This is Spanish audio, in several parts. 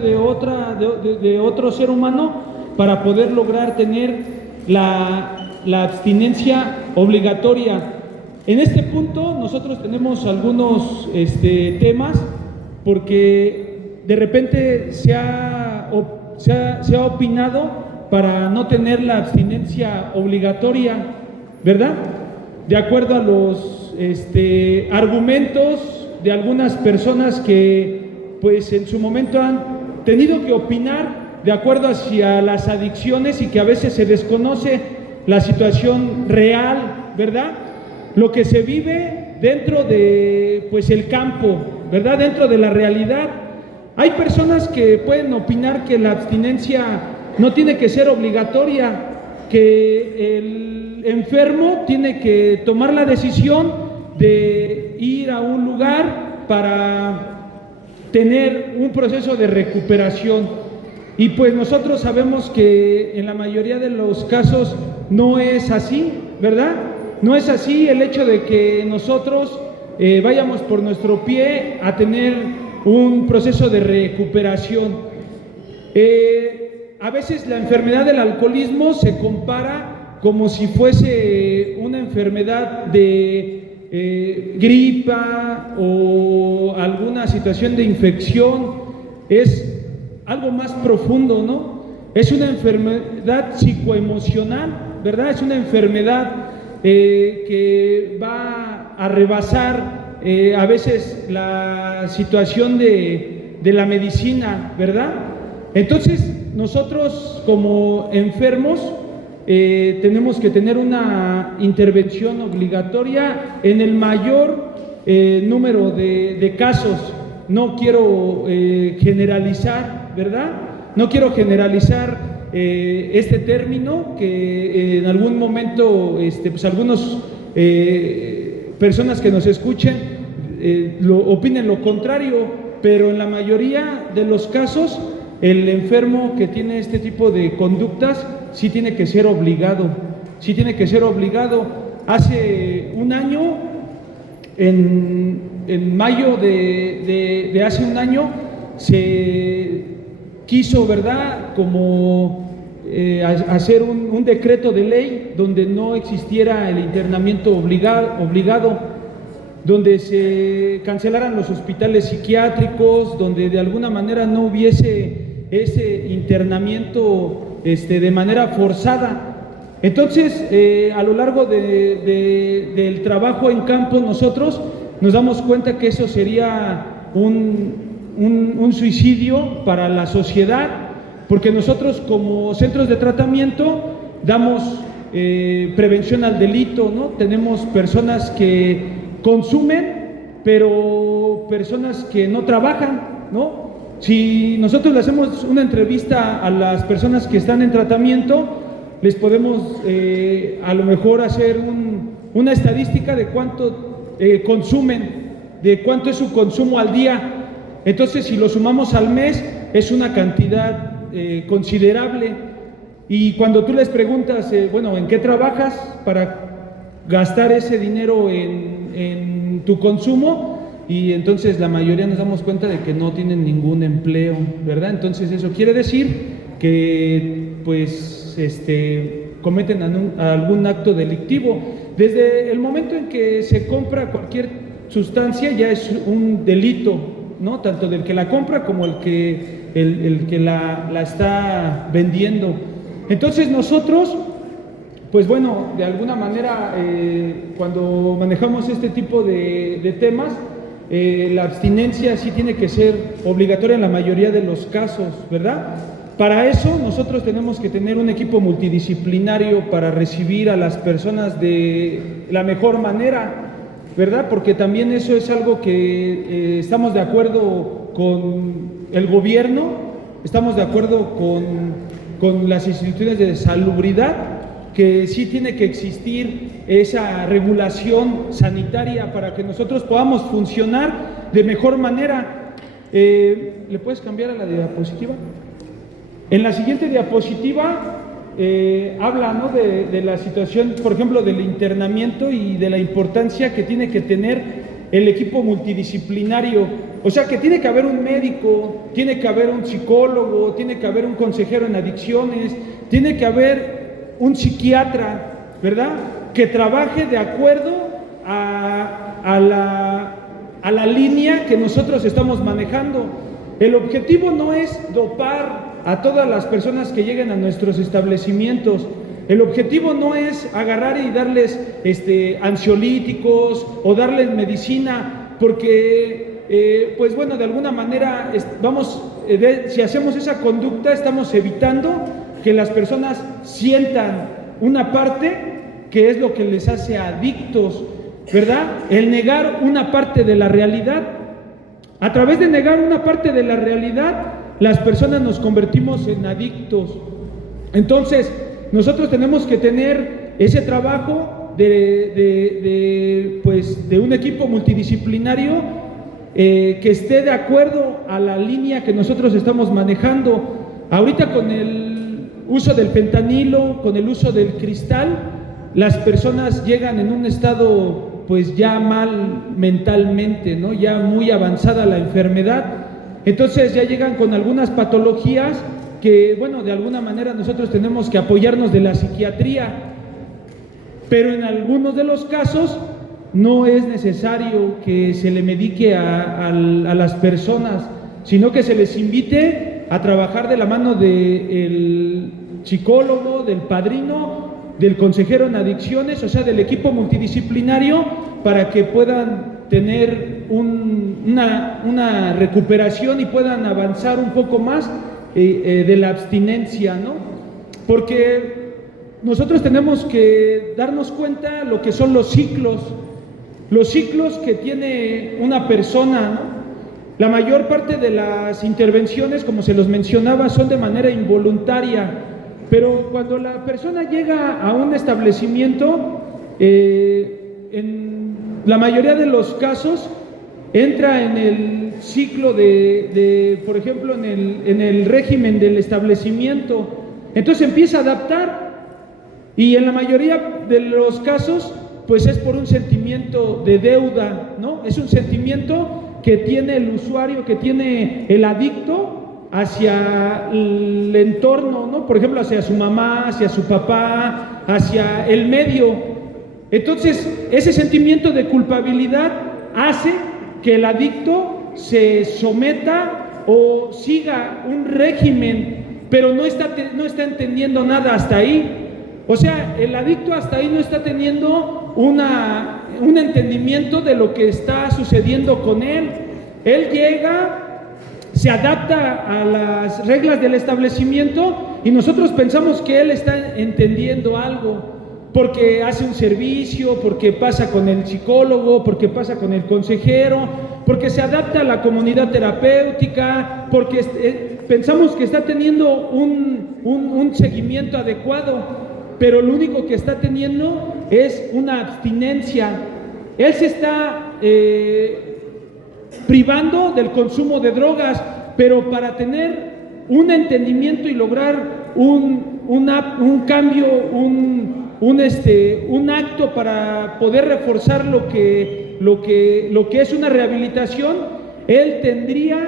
de otro ser humano para poder lograr tener la abstinencia obligatoria. En este punto nosotros tenemos algunos temas, porque de repente se ha opinado para no tener la abstinencia obligatoria, ¿verdad? De acuerdo a los argumentos de algunas personas que pues en su momento han tenido que opinar de acuerdo hacia las adicciones y que a veces se desconoce la situación real, ¿verdad? Lo que se vive dentro de pues el campo, ¿verdad? Dentro de la realidad. Hay personas que pueden opinar que la abstinencia no tiene que ser obligatoria, que el enfermo tiene que tomar la decisión de ir a un lugar para tener un proceso de recuperación. Y pues nosotros sabemos que en la mayoría de los casos no es así, ¿verdad? No es así el hecho de que nosotros vayamos por nuestro pie a tener un proceso de recuperación. A veces la enfermedad del alcoholismo se compara como si fuese una enfermedad de gripa o alguna situación de infección. Es algo más profundo, ¿no? Es una enfermedad psicoemocional, ¿verdad? Es una enfermedad que va a rebasar a veces la situación de la medicina, ¿verdad? Entonces, nosotros como enfermos tenemos que tener una intervención obligatoria en el mayor número de casos. No quiero generalizar, ¿verdad? No quiero generalizar este término, que en algún momento pues algunos personas que nos escuchen opinen lo contrario, pero en la mayoría de los casos el enfermo que tiene este tipo de conductas sí tiene que ser obligado, sí tiene que ser obligado. Hace un año, en mayo de hace un año, se quiso, ¿verdad?, como hacer un decreto de ley donde no existiera el internamiento obligado, donde se cancelaran los hospitales psiquiátricos, donde de alguna manera no hubiese ese internamiento de manera forzada. Entonces, a lo largo del trabajo en campo, nosotros nos damos cuenta que eso sería un suicidio para la sociedad, porque nosotros como centros de tratamiento damos prevención al delito, ¿no? Tenemos personas que consumen, pero personas que no trabajan, ¿no? Si nosotros le hacemos una entrevista a las personas que están en tratamiento, les podemos a lo mejor hacer una estadística de cuánto consumen, de cuánto es su consumo al día. Entonces, si lo sumamos al mes, es una cantidad considerable. Y cuando tú les preguntas, bueno, ¿en qué trabajas para gastar ese dinero en tu consumo? Y entonces la mayoría nos damos cuenta de que no tienen ningún empleo, ¿verdad? Entonces eso quiere decir que pues cometen algún acto delictivo. Desde el momento en que se compra cualquier sustancia ya es un delito, ¿no? Tanto del que la compra como el que la está vendiendo. Entonces nosotros, pues bueno, de alguna manera cuando manejamos este tipo de temas, la abstinencia sí tiene que ser obligatoria en la mayoría de los casos, ¿verdad? Para eso nosotros tenemos que tener un equipo multidisciplinario para recibir a las personas de la mejor manera, ¿verdad? Porque también eso es algo que estamos de acuerdo con el gobierno, estamos de acuerdo con las instituciones de salubridad, que sí tiene que existir esa regulación sanitaria para que nosotros podamos funcionar de mejor manera. ¿Le puedes cambiar a la diapositiva? En la siguiente diapositiva habla, ¿no?, de la situación, por ejemplo, del internamiento y de la importancia que tiene que tener el equipo multidisciplinario. O sea que tiene que haber un médico, tiene que haber un psicólogo, tiene que haber un consejero en adicciones, tiene que haber un psiquiatra, ¿verdad? Que trabaje de acuerdo a la línea que nosotros estamos manejando. El objetivo no es dopar a todas las personas que lleguen a nuestros establecimientos. El objetivo no es agarrar y darles ansiolíticos o darles medicina, porque pues bueno, de alguna manera si hacemos esa conducta estamos evitando que las personas sientan una parte que es lo que les hace adictos, ¿verdad? El negar una parte de la realidad. A través de negar una parte de la realidad, las personas nos convertimos en adictos. Entonces, nosotros tenemos que tener ese trabajo de un equipo multidisciplinario que esté de acuerdo a la línea que nosotros estamos manejando. Ahorita con el uso del fentanilo, con el uso del cristal, las personas llegan en un estado pues ya mal mentalmente, ¿no? Ya muy avanzada la enfermedad. Entonces ya llegan con algunas patologías que, bueno, de alguna manera nosotros tenemos que apoyarnos de la psiquiatría, pero en algunos de los casos no es necesario que se le medique a las personas, sino que se les invite a trabajar de la mano del psicólogo, del padrino, del consejero en adicciones, o sea, del equipo multidisciplinario, para que puedan tener una recuperación y puedan avanzar un poco más de la abstinencia, ¿no? Porque nosotros tenemos que darnos cuenta lo que son los ciclos que tiene una persona, ¿no? La mayor parte de las intervenciones, como se los mencionaba, son de manera involuntaria, pero cuando la persona llega a un establecimiento, en la mayoría de los casos entra en el ciclo por ejemplo, en el régimen del establecimiento. Entonces empieza a adaptar, y en la mayoría de los casos pues es por un sentimiento de deuda, ¿no? Es un sentimiento que tiene el usuario, que tiene el adicto hacia el entorno, ¿no? Por ejemplo, hacia su mamá, hacia su papá, hacia el medio. Entonces, ese sentimiento de culpabilidad hace que el adicto se someta o siga un régimen, pero no está entendiendo nada hasta ahí. O sea, el adicto hasta ahí no está teniendo un entendimiento de lo que está sucediendo con él. Él llega, se adapta a las reglas del establecimiento y nosotros pensamos que él está entendiendo algo, porque hace un servicio, porque pasa con el psicólogo, porque pasa con el consejero, porque se adapta a la comunidad terapéutica, porque pensamos que está teniendo un seguimiento adecuado, pero lo único que está teniendo es una abstinencia. Él se está privando del consumo de drogas, pero para tener un entendimiento y lograr un cambio, un acto para poder reforzar lo que es una rehabilitación, él tendría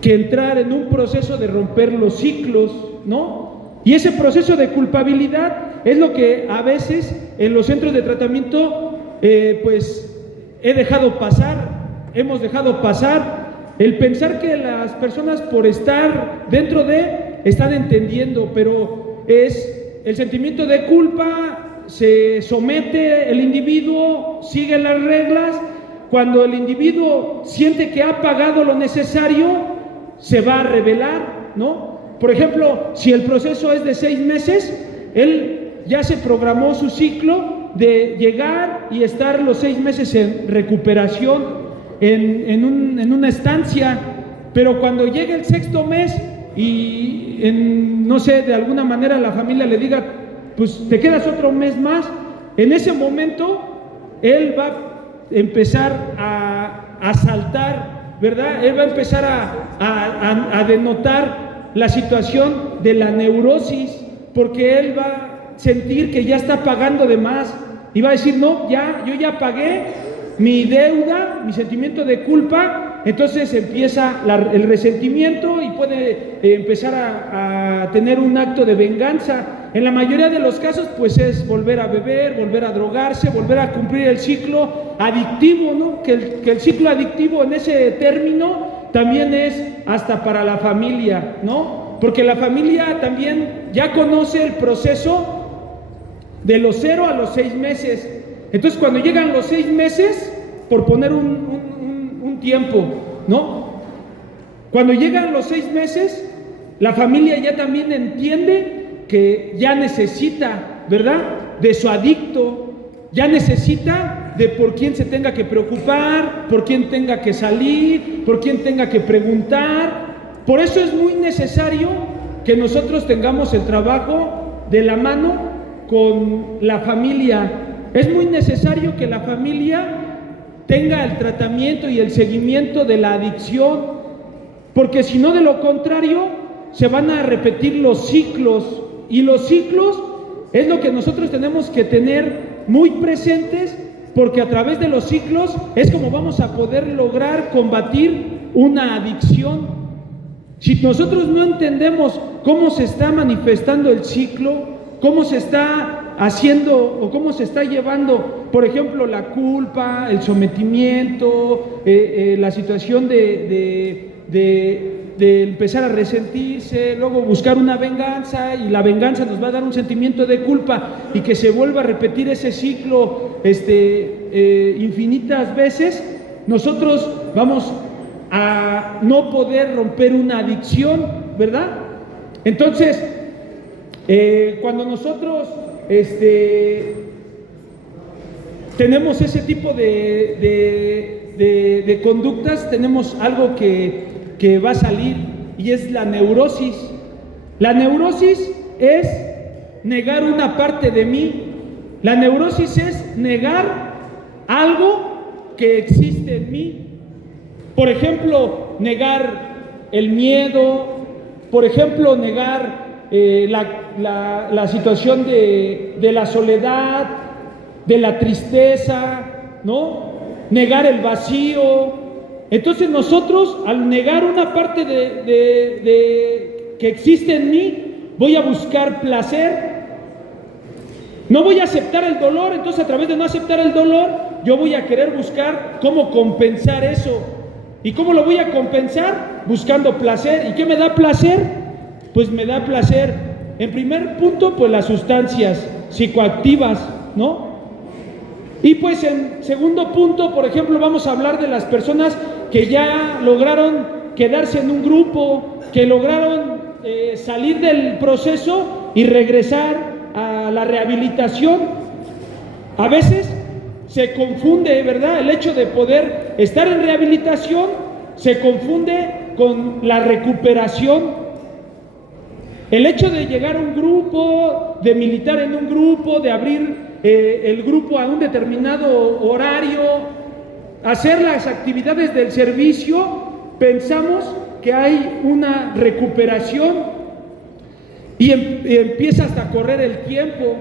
que entrar en un proceso de romper los ciclos, ¿no? Y ese proceso de culpabilidad es lo que a veces en los centros de tratamiento pues hemos dejado pasar, el pensar que las personas por estar dentro están entendiendo, pero es el sentimiento de culpa, se somete el individuo, sigue las reglas. Cuando el individuo siente que ha pagado lo necesario, se va a rebelar, ¿no? Por ejemplo, si el proceso es de 6 meses, él ya se programó su ciclo de llegar y estar los 6 meses en recuperación, en una estancia, pero cuando llegue el 6º mes y no sé, de alguna manera la familia le diga, pues te quedas otro mes más, en ese momento él va a empezar a saltar, ¿verdad? Él va a empezar a denotar la situación de la neurosis, porque él va a sentir que ya está pagando de más y va a decir, no, yo ya pagué mi deuda, mi sentimiento de culpa, entonces empieza el resentimiento y puede empezar a tener un acto de venganza. En la mayoría de los casos, pues es volver a beber, volver a drogarse, volver a cumplir el ciclo adictivo, ¿no? Que el ciclo adictivo en ese término también es hasta para la familia, ¿no? Porque la familia también ya conoce el proceso de los 0 a los 6 meses. Entonces, cuando llegan los 6 meses, por poner un tiempo, ¿no? Cuando llegan los 6 meses, la familia ya también entiende que ya necesita, ¿verdad?, de su adicto, ya necesita de por quién se tenga que preocupar, por quién tenga que salir, por quién tenga que preguntar. Por eso es muy necesario que nosotros tengamos el trabajo de la mano con la familia. Es muy necesario que la familia tenga el tratamiento y el seguimiento de la adicción, porque si no, de lo contrario, se van a repetir los ciclos, y los ciclos es lo que nosotros tenemos que tener muy presentes, porque a través de los ciclos es como vamos a poder lograr combatir una adicción. Si nosotros no entendemos cómo se está manifestando el ciclo, cómo se está haciendo o cómo se está llevando, por ejemplo, la culpa, el sometimiento, la situación de empezar a resentirse, luego buscar una venganza, y la venganza nos va a dar un sentimiento de culpa y que se vuelva a repetir ese ciclo infinitas veces, nosotros vamos a no poder romper una adicción, ¿verdad? Entonces, cuando nosotros tenemos ese tipo de conductas, tenemos algo que va a salir, y es la neurosis. La neurosis es negar una parte de mí. La neurosis es negar algo que existe en mí. Por ejemplo, negar el miedo, por ejemplo, negar la situación de la soledad, de la tristeza, ¿no? Negar el vacío. Entonces nosotros, al negar una parte que existe en mí, voy a buscar placer. No voy a aceptar el dolor, entonces a través de no aceptar el dolor, yo voy a querer buscar cómo compensar eso. ¿Y cómo lo voy a compensar? Buscando placer. ¿Y qué me da placer? Pues me da placer, en primer punto, pues las sustancias psicoactivas, ¿no? Y pues en segundo punto, por ejemplo, vamos a hablar de las personas que ya lograron quedarse en un grupo, que lograron salir del proceso y regresar a la rehabilitación. A veces se confunde, ¿verdad?, el hecho de poder estar en rehabilitación, se confunde con la recuperación. El hecho de llegar a un grupo, de militar en un grupo, de abrir el grupo a un determinado horario, hacer las actividades del servicio, pensamos que hay una recuperación, y empieza hasta a correr el tiempo.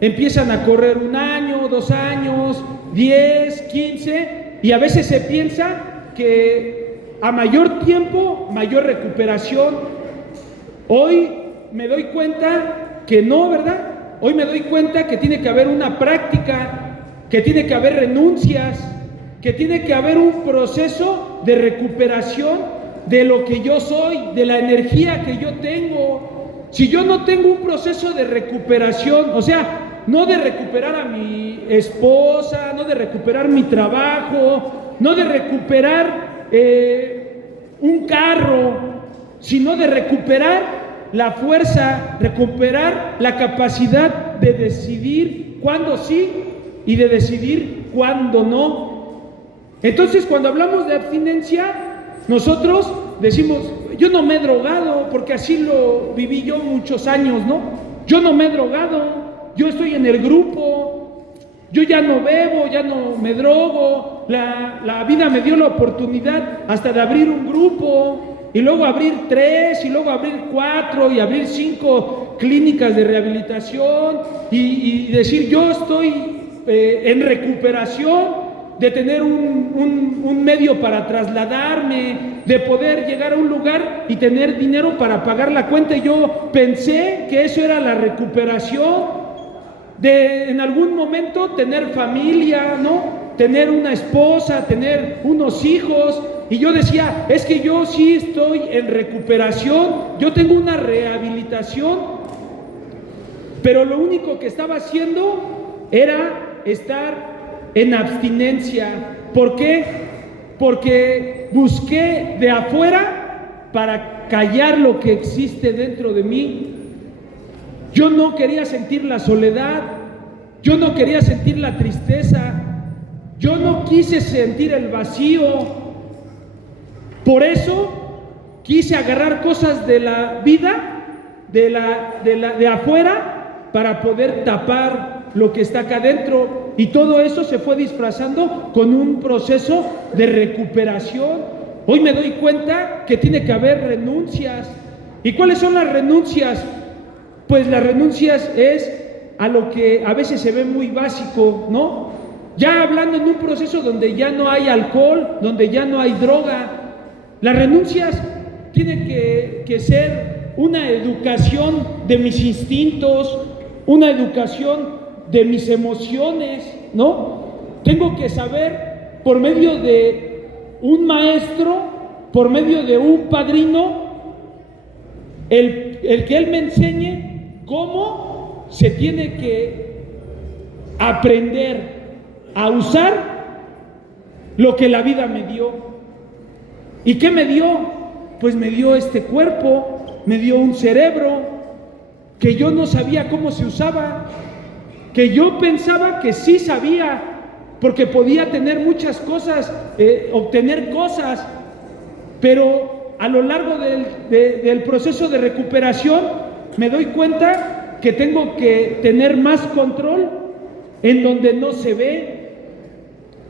Empiezan a correr 1 año, 2 años, 10, 15, y a veces se piensa que a mayor tiempo, mayor recuperación. Hoy me doy cuenta que no, ¿verdad? Hoy me doy cuenta que tiene que haber una práctica, que tiene que haber renuncias, que tiene que haber un proceso de recuperación de lo que yo soy, de la energía que yo tengo. Si yo no tengo un proceso de recuperación, o sea, no de recuperar a mi esposa, no de recuperar mi trabajo, no de recuperar un carro, sino de recuperar la fuerza, recuperar la capacidad de decidir cuándo sí y de decidir cuándo no. Entonces, cuando hablamos de abstinencia, nosotros decimos, yo no me he drogado, porque así lo viví yo muchos años, ¿no? Yo no me he drogado, yo estoy en el grupo, yo ya no bebo, ya no me drogo, la vida me dio la oportunidad hasta de abrir un grupo, y luego abrir 3, y luego abrir 4, y abrir 5 clínicas de rehabilitación, y decir, yo estoy en recuperación. de tener un medio para trasladarme, de poder llegar a un lugar y tener dinero para pagar la cuenta. Y yo pensé que eso era la recuperación, de en algún momento tener familia, ¿no? Tener una esposa, tener unos hijos. Y yo decía, es que yo sí estoy en recuperación, yo tengo una rehabilitación, pero lo único que estaba haciendo era estar en abstinencia. ¿Por qué? Porque busqué de afuera para callar lo que existe dentro de mí. Yo no quería sentir la soledad, yo no quería sentir la tristeza, yo no quise sentir el vacío. Por eso quise agarrar cosas de la vida, de afuera, para poder tapar lo que está acá adentro. Y todo eso se fue disfrazando con un proceso de recuperación. Hoy me doy cuenta que tiene que haber renuncias. ¿Y cuáles son las renuncias? Pues las renuncias es a lo que a veces se ve muy básico, ¿no? Ya hablando en un proceso donde ya no hay alcohol, donde ya no hay droga. Las renuncias tienen que ser una educación de mis instintos, una educación de mis emociones, ¿no? Tengo que saber por medio de un maestro, por medio de un padrino, el que él me enseñe cómo se tiene que aprender a usar lo que la vida me dio. ¿Y qué me dio? Pues me dio este cuerpo, me dio un cerebro que yo no sabía cómo se usaba, que yo pensaba que sí sabía, porque podía tener muchas cosas, obtener cosas, pero a lo largo del proceso de recuperación me doy cuenta que tengo que tener más control en donde no se ve,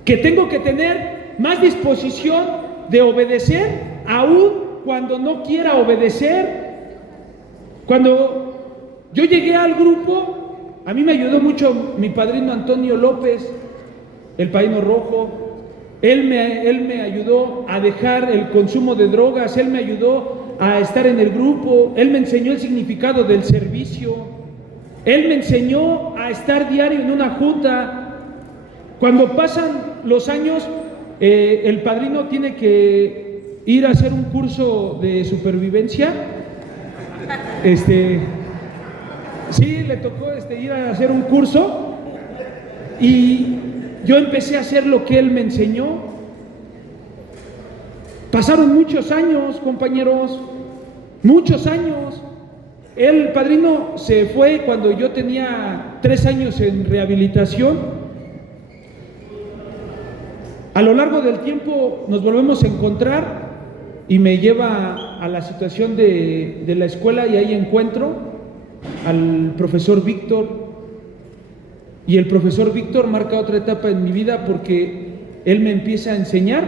que tengo que tener más disposición de obedecer aún cuando no quiera obedecer. Cuando yo llegué al grupo, a mí me ayudó mucho mi padrino Antonio López, el Padrino Rojo. Él me ayudó a dejar el consumo de drogas, él me ayudó a estar en el grupo, él me enseñó el significado del servicio, él me enseñó a estar diario en una junta. Cuando pasan los años, el padrino tiene que ir a hacer un curso de supervivencia. Sí, le tocó ir a hacer un curso y yo empecé a hacer lo que él me enseñó. Pasaron muchos años, compañeros, muchos años. El padrino se fue cuando yo tenía 3 años en rehabilitación. A lo largo del tiempo nos volvemos a encontrar y me lleva a la situación de la escuela y ahí encuentro al profesor Víctor. Y el profesor Víctor marca otra etapa en mi vida porque él me empieza a enseñar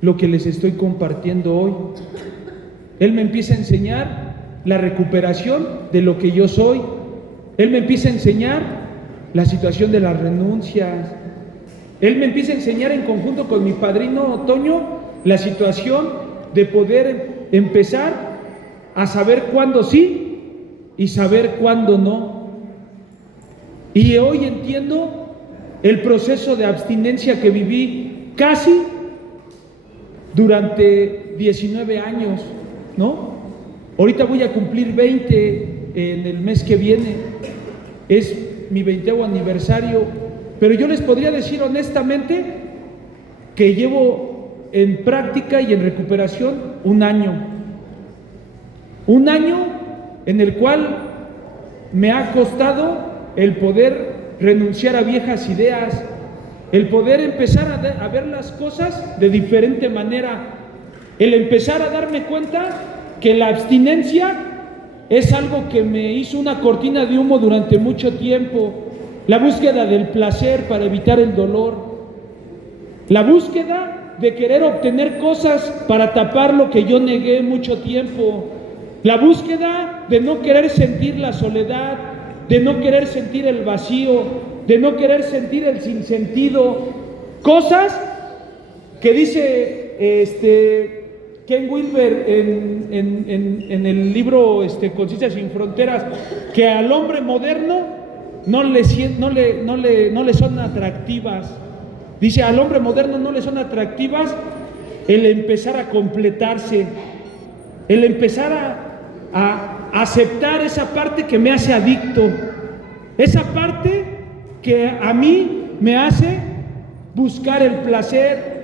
lo que les estoy compartiendo hoy. Él me empieza a enseñar la recuperación de lo que yo soy. Él me empieza a enseñar la situación de las renuncias. Él me empieza a enseñar en conjunto con mi padrino Toño la situación de poder empezar a saber cuándo sí y saber cuándo no. Y hoy entiendo el proceso de abstinencia que viví casi durante 19 años, ¿no? Ahorita voy a cumplir 20 en el mes que viene, es mi 20º aniversario. Pero yo les podría decir honestamente que llevo en práctica y en recuperación un año en el cual me ha costado el poder renunciar a viejas ideas, el poder empezar a ver las cosas de diferente manera, el empezar a darme cuenta que la abstinencia es algo que me hizo una cortina de humo durante mucho tiempo. La búsqueda del placer para evitar el dolor, la búsqueda de querer obtener cosas para tapar lo que yo negué mucho tiempo, la búsqueda de no querer sentir la soledad, de no querer sentir el vacío, de no querer sentir el sinsentido. Cosas que dice Ken Wilber en el libro Conciencia sin Fronteras, que al hombre moderno no le son atractivas. Dice, al hombre moderno no le son atractivas el empezar a completarse, el empezar a aceptar esa parte que me hace adicto, esa parte que a mí me hace buscar el placer.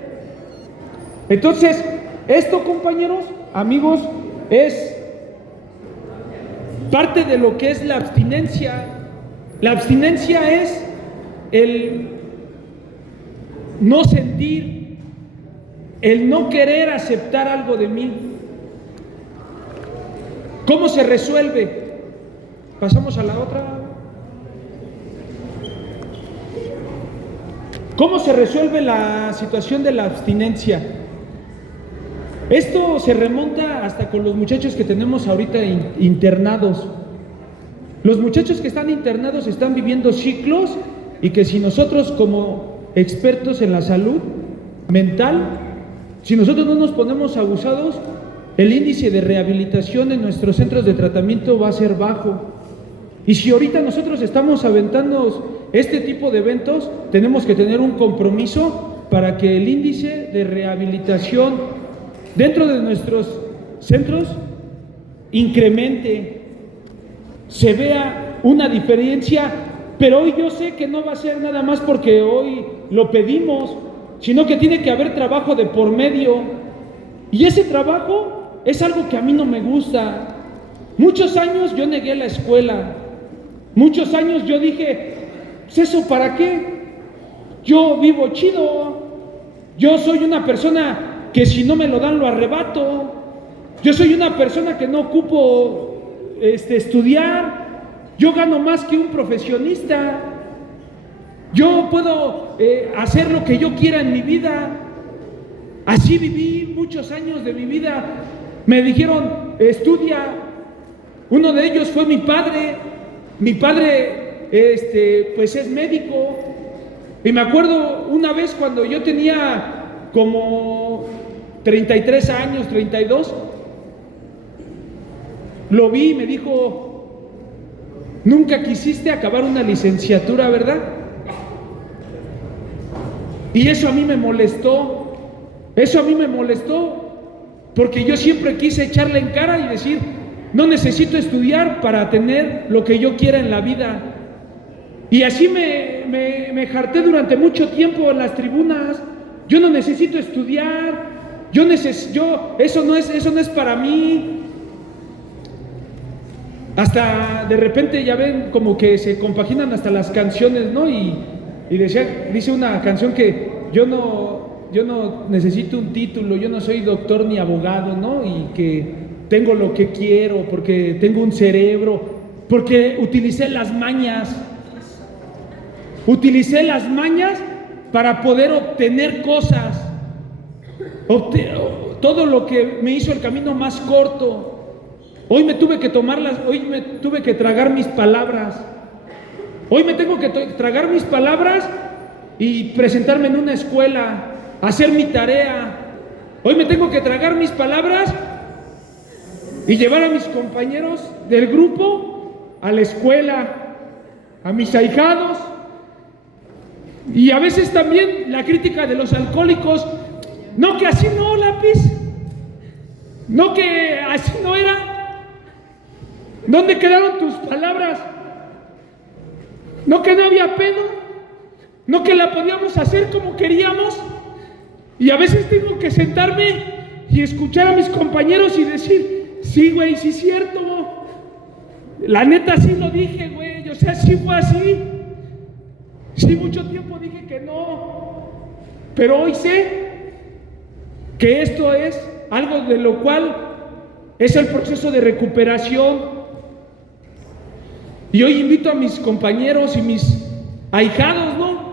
Entonces, esto, compañeros, amigos, es parte de lo que es la abstinencia. La abstinencia es el no sentir, el no querer aceptar algo de mí. ¿Cómo se resuelve? Pasamos a la otra. ¿Cómo se resuelve la situación de la abstinencia? Esto se remonta hasta con los muchachos que tenemos ahorita internados. Los muchachos que están internados están viviendo ciclos, y que si nosotros, como expertos en la salud mental, si nosotros no nos ponemos abusados, el índice de rehabilitación en nuestros centros de tratamiento va a ser bajo. Y si ahorita nosotros estamos aventando este tipo de eventos, tenemos que tener un compromiso para que el índice de rehabilitación dentro de nuestros centros incremente, se vea una diferencia. Pero hoy yo sé que no va a ser nada más porque hoy lo pedimos, sino que tiene que haber trabajo de por medio. Y ese trabajo es algo que a mí no me gusta. Muchos años yo negué la escuela. Muchos años yo dije, ¿pues eso para qué? Yo vivo chido. Yo soy una persona que si no me lo dan lo arrebato. Yo soy una persona que no ocupo estudiar. Yo gano más que un profesionista. Yo puedo hacer lo que yo quiera en mi vida. Así viví muchos años de mi vida. Me dijeron, estudia. Uno de ellos fue mi padre. Mi padre, pues es médico. Y me acuerdo una vez cuando yo tenía como 33 años, 32, lo vi y me dijo, nunca quisiste acabar una licenciatura, ¿verdad? Y eso a mí me molestó. Eso a mí me molestó porque yo siempre quise echarle en cara y decir, no necesito estudiar para tener lo que yo quiera en la vida. Y así me harté durante mucho tiempo en las tribunas. Yo no necesito estudiar. Eso no es para mí. Hasta de repente ya ven como que se compaginan hasta las canciones, ¿no? Y dice una canción que yo no necesito un título, yo no soy doctor ni abogado, ¿no? Y que tengo lo que quiero porque tengo un cerebro, porque utilicé las mañas para poder obtener cosas, todo lo que me hizo el camino más corto. Hoy me tuve que tragar mis palabras. Hoy me tengo que tragar mis palabras y presentarme en una escuela, hacer mi tarea. Hoy me tengo que tragar mis palabras y llevar a mis compañeros del grupo a la escuela, a mis ahijados. Y a veces también la crítica de los alcohólicos, no que así no, lápiz, no que así no era. ¿Dónde quedaron tus palabras? ¿No que no había pedo? ¿No que la podíamos hacer como queríamos? Y a veces tengo que sentarme y escuchar a mis compañeros y decir, sí, güey, sí es cierto. La neta sí lo dije, güey. O sea, sí fue así. Sí, mucho tiempo dije que no. Pero hoy sé que esto es algo de lo cual es el proceso de recuperación. Y hoy invito a mis compañeros y mis ahijados, ¿no?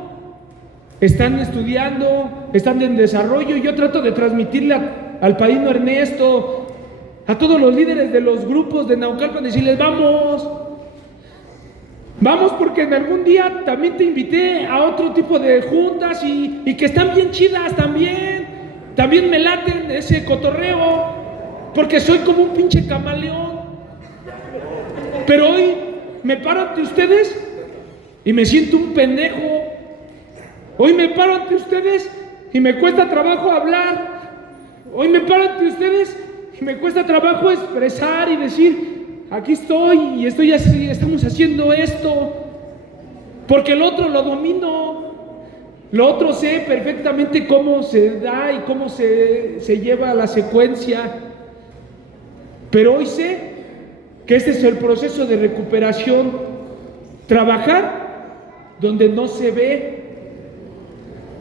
Están estudiando, están en desarrollo, y yo trato de transmitirle al padrino Ernesto, a todos los líderes de los grupos de Naucalpan, decirles, vamos, Vamos porque en algún día también te invité a otro tipo de juntas y que están bien chidas también. También me laten ese cotorreo, porque soy como un pinche camaleón. Pero hoy me paro ante ustedes y me siento un pendejo. Hoy me paro ante ustedes y me cuesta trabajo hablar. Hoy me paro ante ustedes y me cuesta trabajo expresar y decir, aquí estoy y estoy así, estamos haciendo esto, porque el otro lo domino, lo otro sé perfectamente cómo se da y cómo se lleva la secuencia, pero hoy sé que este es el proceso de recuperación, trabajar donde no se ve,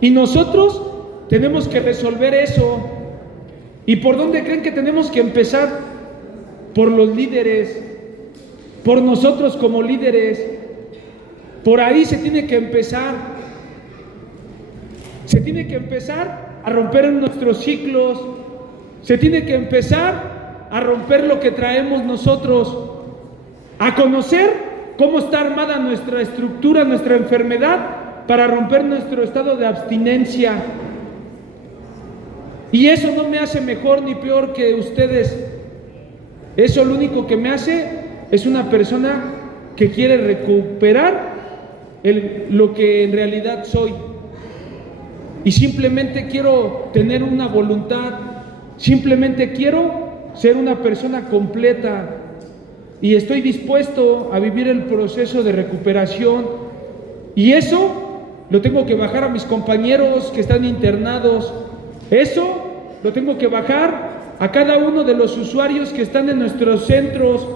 y nosotros tenemos que resolver eso. ¿Y por dónde creen que tenemos que empezar? Por los líderes, por nosotros como líderes. Por ahí se tiene que empezar. Se tiene que empezar a romper nuestros ciclos. Se tiene que empezar a romper lo que traemos nosotros, a conocer cómo está armada nuestra estructura, nuestra enfermedad, para romper nuestro estado de abstinencia. Y eso no me hace mejor ni peor que ustedes. Eso lo único que me hace es una persona que quiere recuperar lo que en realidad soy. Y simplemente quiero tener una voluntad, simplemente quiero ser una persona completa. Y estoy dispuesto a vivir el proceso de recuperación. Y eso lo tengo que bajar a mis compañeros que están internados. Eso lo tengo que bajar a cada uno de los usuarios que están en nuestros centros,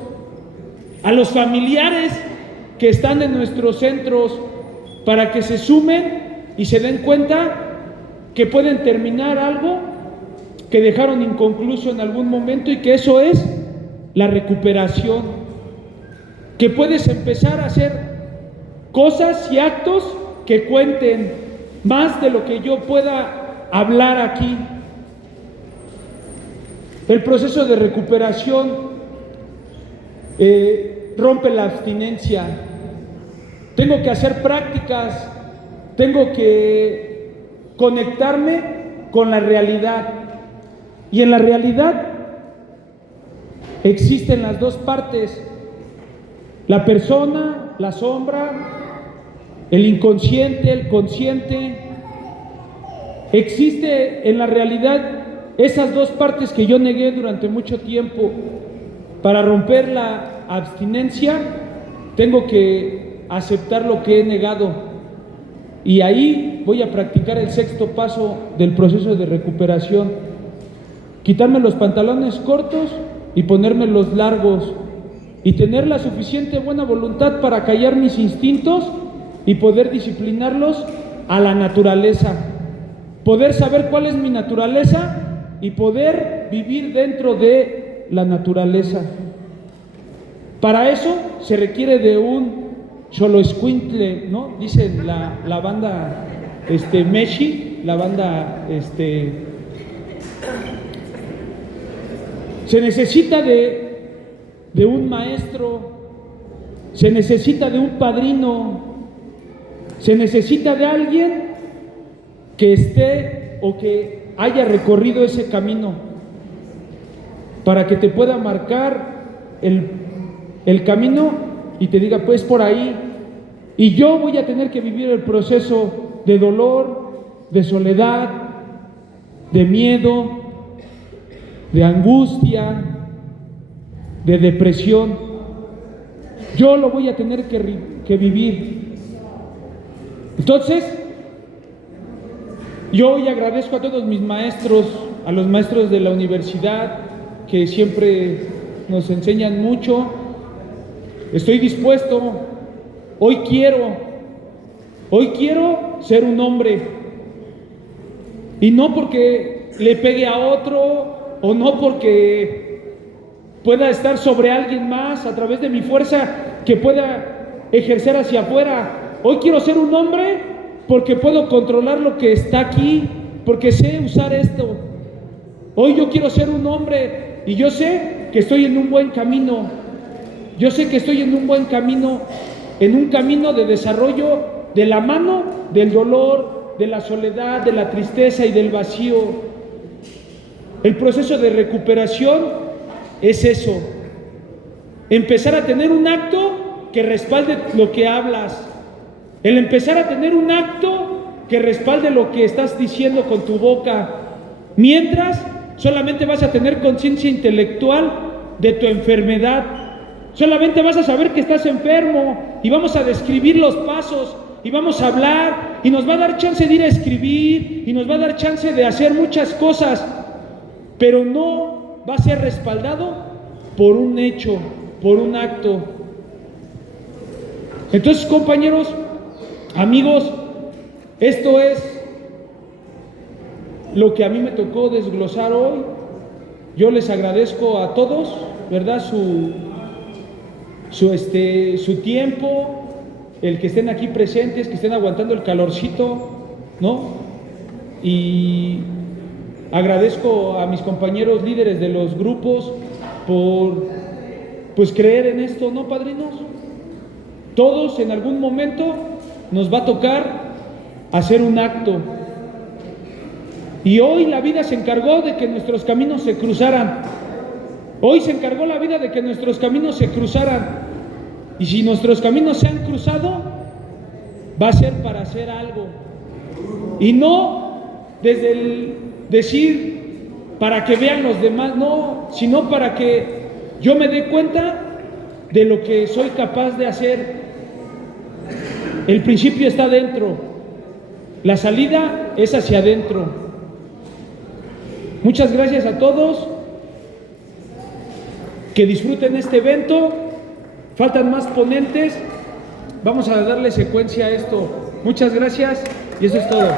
a los familiares que están en nuestros centros, para que se sumen y se den cuenta que pueden terminar algo que dejaron inconcluso en algún momento, y que eso es la recuperación, que puedes empezar a hacer cosas y actos que cuenten más de lo que yo pueda hablar aquí. El proceso de recuperación rompe la abstinencia. Tengo que hacer prácticas, tengo que conectarme con la realidad. Y en la realidad existen las dos partes: la persona, la sombra, el inconsciente, el consciente. Existe en la realidad esas dos partes que yo negué durante mucho tiempo. Para romper la abstinencia, tengo que aceptar lo que he negado. Y ahí voy a practicar el sexto paso del proceso de recuperación: quitarme los pantalones cortos y ponerme los largos, y tener la suficiente buena voluntad para callar mis instintos y poder disciplinarlos a la naturaleza. Poder saber cuál es mi naturaleza y poder vivir dentro de la naturaleza. Para eso se requiere de un xoloescuintle, ¿no? Dice la banda Meshi, la banda se necesita de un maestro, se necesita de un padrino, se necesita de alguien que esté o que haya recorrido ese camino, para que te pueda marcar el camino y te diga, pues por ahí. Y yo voy a tener que vivir el proceso de dolor, de soledad, de miedo, de angustia, de depresión. Yo lo voy a tener que vivir. Entonces, yo hoy agradezco a todos mis maestros, a los maestros de la universidad, que siempre nos enseñan mucho. Estoy dispuesto, hoy quiero ser un hombre, y no porque le pegue a otro, o no porque pueda estar sobre alguien más a través de mi fuerza que pueda ejercer hacia afuera. Hoy quiero ser un hombre porque puedo controlar lo que está aquí, porque sé usar esto. Hoy yo quiero ser un hombre, y yo sé que estoy en un buen camino. Yo sé que estoy en un buen camino, en un camino de desarrollo de la mano del dolor, de la soledad, de la tristeza y del vacío. El proceso de recuperación es eso, empezar a tener un acto que respalde lo que hablas, el empezar a tener un acto que respalde lo que estás diciendo con tu boca, mientras solamente vas a tener conciencia intelectual de tu enfermedad, solamente vas a saber que estás enfermo y vamos a describir los pasos y vamos a hablar y nos va a dar chance de ir a escribir y nos va a dar chance de hacer muchas cosas, pero no va a ser respaldado por un hecho, por un acto. Entonces, compañeros, amigos, esto es lo que a mí me tocó desglosar hoy. Yo les agradezco a todos, ¿verdad? Su tiempo, el que estén aquí presentes, que estén aguantando el calorcito, ¿no? Y agradezco a mis compañeros líderes de los grupos por, pues, creer en esto, ¿no, padrinos? Todos en algún momento nos va a tocar hacer un acto. Y hoy la vida se encargó de que nuestros caminos se cruzaran. Hoy se encargó la vida de que nuestros caminos se cruzaran. Y si nuestros caminos se han cruzado, va a ser para hacer algo. Y no desde el decir para que vean los demás, no, sino para que yo me dé cuenta de lo que soy capaz de hacer. El principio está dentro, la salida es hacia adentro. Muchas gracias a todos, que disfruten este evento. Faltan más ponentes, vamos a darle secuencia a esto. Muchas gracias y eso es todo.